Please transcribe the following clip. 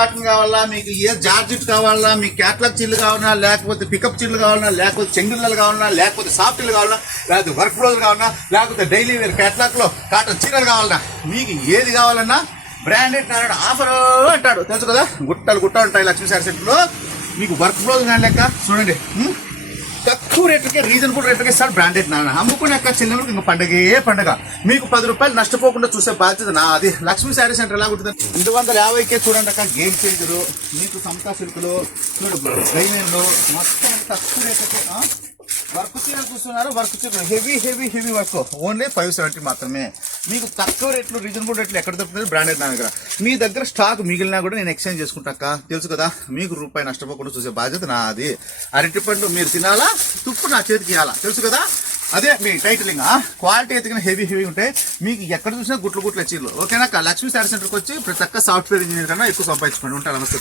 Cotton కావాలా, మీకు ఏ georgette కావాలా, మీకు క్యాట్లాగ్ చిల్లు కావాలన్నా, లేకపోతే పికప్ చిల్లు కావాలన్నా, లేకపోతే చెంగుళ్ళు కావాలన్నా, లేకపోతే సాఫ్ట్ చిల్లు కావాలన్నా, లేకపోతే వర్క్ ఫ్లోలు కావాలన్నా, లేకపోతే డైలీ వేర్ క్యాట్లాగ్ లో కాటన్ చీరలు కావాలన్నా, మీకు ఏది కావాలన్నా బ్రాండెడ్ ఆఫర్ అంటాడు తెలుసు కదా. గుట్టలు ఉంటాయి లక్ష్మీ శారీ సెంటర్ లో. మీకు వర్క్ ఫ్లోలు కానీ లెక్క చూడండి, తక్కువ రేట్లకే రీజనబుల్ రేట్లకే ఇస్తాడు బ్రాండెడ్ నాన్న. అమ్ముకునేక చెల్లెములకు ఇంకా పండగ. మీకు 10 రూపాయలు నష్టపోకుండా చూసే బాధ్యత నాది. లక్ష్మీ శారీ సెంటర్ ఎలా ఉంటుంది 250కే చూడండి అక్క. గేమ్ చేంజరు, మీకు సమతా సిల్కులు చూడు, డైమండ్లు మొత్తం తక్కువ రేట్లకే. వర్క్ చీరలు చూస్తున్నారు, వర్క్ చీరలు హెవీ వర్క్ ఓన్లీ 570 మాత్రమే. మీకు తక్కువ రేట్లు రీజనబుల్ రేట్లు ఎక్కడ దొరుకుతుంది బ్రాండెడ్ నా దగ్గర. మీ దగ్గర స్టాక్ మిగిలినా కూడా నేను ఎక్స్చేంజ్ చేసుకుంటాక తెలుసు కదా. మీకు రూపాయి నష్టపోకుండా చూసే బాధ్యత నాది. అరటి పండు మీరు తినాలా, తుప్పు నా చేతికి ఇవ్వాలా తెలుసు కదా. అదే మీ టైటిలింగ్. క్వాలిటీ ఎత్తుకుని హెవీ ఉంటాయి. మీకు ఎక్కడ చూసినా గుట్లు చీరలు. ఓకేనా. లక్ష్మీ శారీ సెంటర్కి వచ్చి ప్రతి ఒక్క సాఫ్ట్వేర్ ఇంజనీర్ కన్నా ఎక్కువ సంపాదించుకోండి. ఉంటాను. నమస్తే.